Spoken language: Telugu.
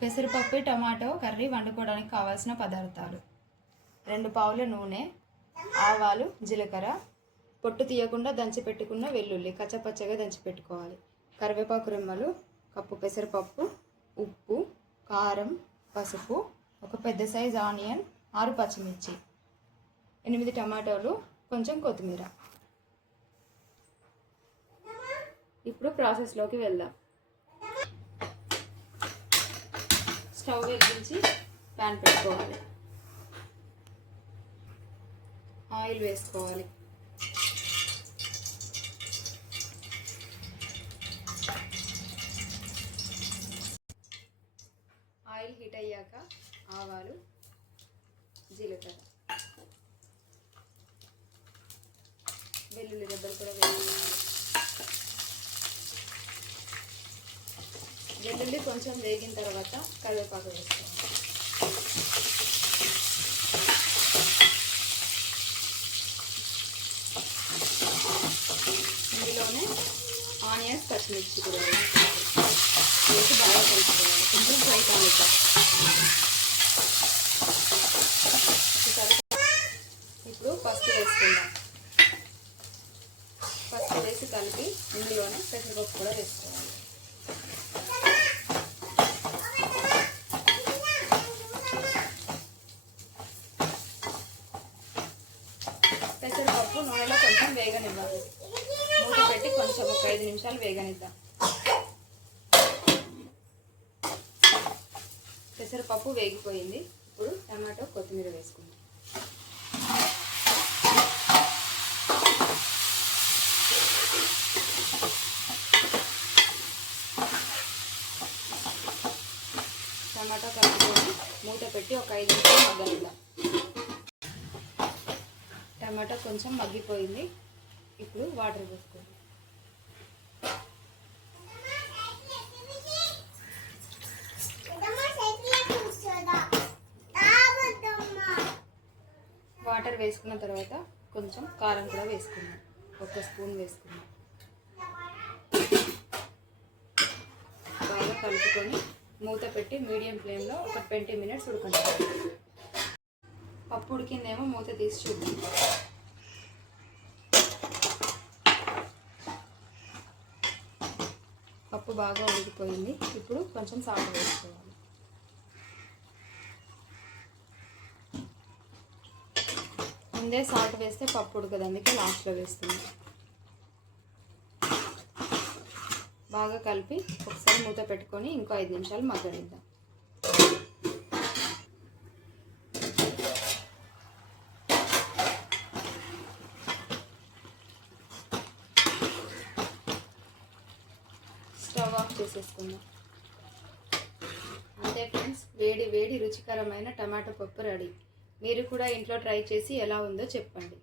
పెసరపప్పు టమాటో కర్రీ వండుకోవడానికి కావాల్సిన పదార్థాలు: 2 పావుల నూనె, ఆవాలు, జీలకర్ర, పొట్టు తీయకుండా దంచి పెట్టుకున్న వెల్లుల్లి కచ్చపచ్చగా దంచి పెట్టుకోవాలి, కరివేపాకు రెమ్మలు, కప్పు పెసరపప్పు, ఉప్పు, కారం, పసుపు, ఒక పెద్ద సైజు ఆనియన్, 6 పచ్చిమిర్చి, 8 టమాటోలు, కొంచెం కొత్తిమీర. ఇప్పుడు ప్రాసెస్లోకి వెళ్దాం. స్టవ్ వెలిగించి ప్యాన్ పెట్టుకోవాలి. ఆయిల్ వేసుకోవాలి. ఆయిల్ హీట్ అయ్యాక ఆవాలు, జీలకర్ర, వెల్లుల్లి రెబ్బలు కూడా వేసుకోవాలి. వెల్లుల్లి కొంచెం వేగిన తర్వాత కరివేపాకు వేసుకోవాలి. ఇందులోనే ఆనియన్స్, పచ్చిమిర్చి కూడా వేసుకోవాలి. వేసి బాగా కలుపుకోవాలి. కొంచెం ఫ్రై కానిద్దాం. ఇప్పుడు పసుపు వేసుకుందాం. పసుపు వేసి కలిపి ఇందులోనే పెసరపప్పు కూడా వేసుకోవాలి. పెసరపప్పు నూనెలో కొంచెం వేగనివ్వాలి. మూత పెట్టి కొంచెం ఒక 5 నిమిషాలు వేగనిద్దాం. పెసరపప్పు వేగిపోయింది. ఇప్పుడు టమాటో, కొత్తిమీర వేసుకుందాం. టమాటో కలుపుకొని మూత పెట్టి ఒక 5 నిమిషాలు మగ్గనిద్దాం. టమాటో కొంచెం మగ్గిపోయింది. ఇప్పుడు వాటర్ వేసుకోండి. వాటర్ వేసుకున్న తర్వాత కొంచెం కారం కూడా వేసుకున్నాం. 1 స్పూన్ వేసుకున్నాం. బాగా కలుపుకొని మూత పెట్టి మీడియం ఫ్లేమ్లో ఒక 20 మినిట్స్ ఉడకండి. పప్పు ఉడికిందేమో మూత తీసి చూద్దాం. పప్పు బాగా ఉడికిపోయింది. ఇప్పుడు కొంచెం సాల్ట్ వేసుకోవాలి. ముందే సాల్ట్ వేస్తే పప్పు ఉడకదు, అందుకే లాస్ట్లో వేస్తుంది. బాగా కలిపి ఒకసారి మూత పెట్టుకొని ఇంకో 5 నిమిషాలు మగ్గనిద్దాం. స్టవ్ ఆఫ్ చేసేసుకుందాం. అంతే ఫ్రెండ్స్, వేడి వేడి రుచికరమైన టమాటో పప్పు రెడీ. మీరు కూడా ఇంట్లో ట్రై చేసి ఎలా ఉందో చెప్పండి.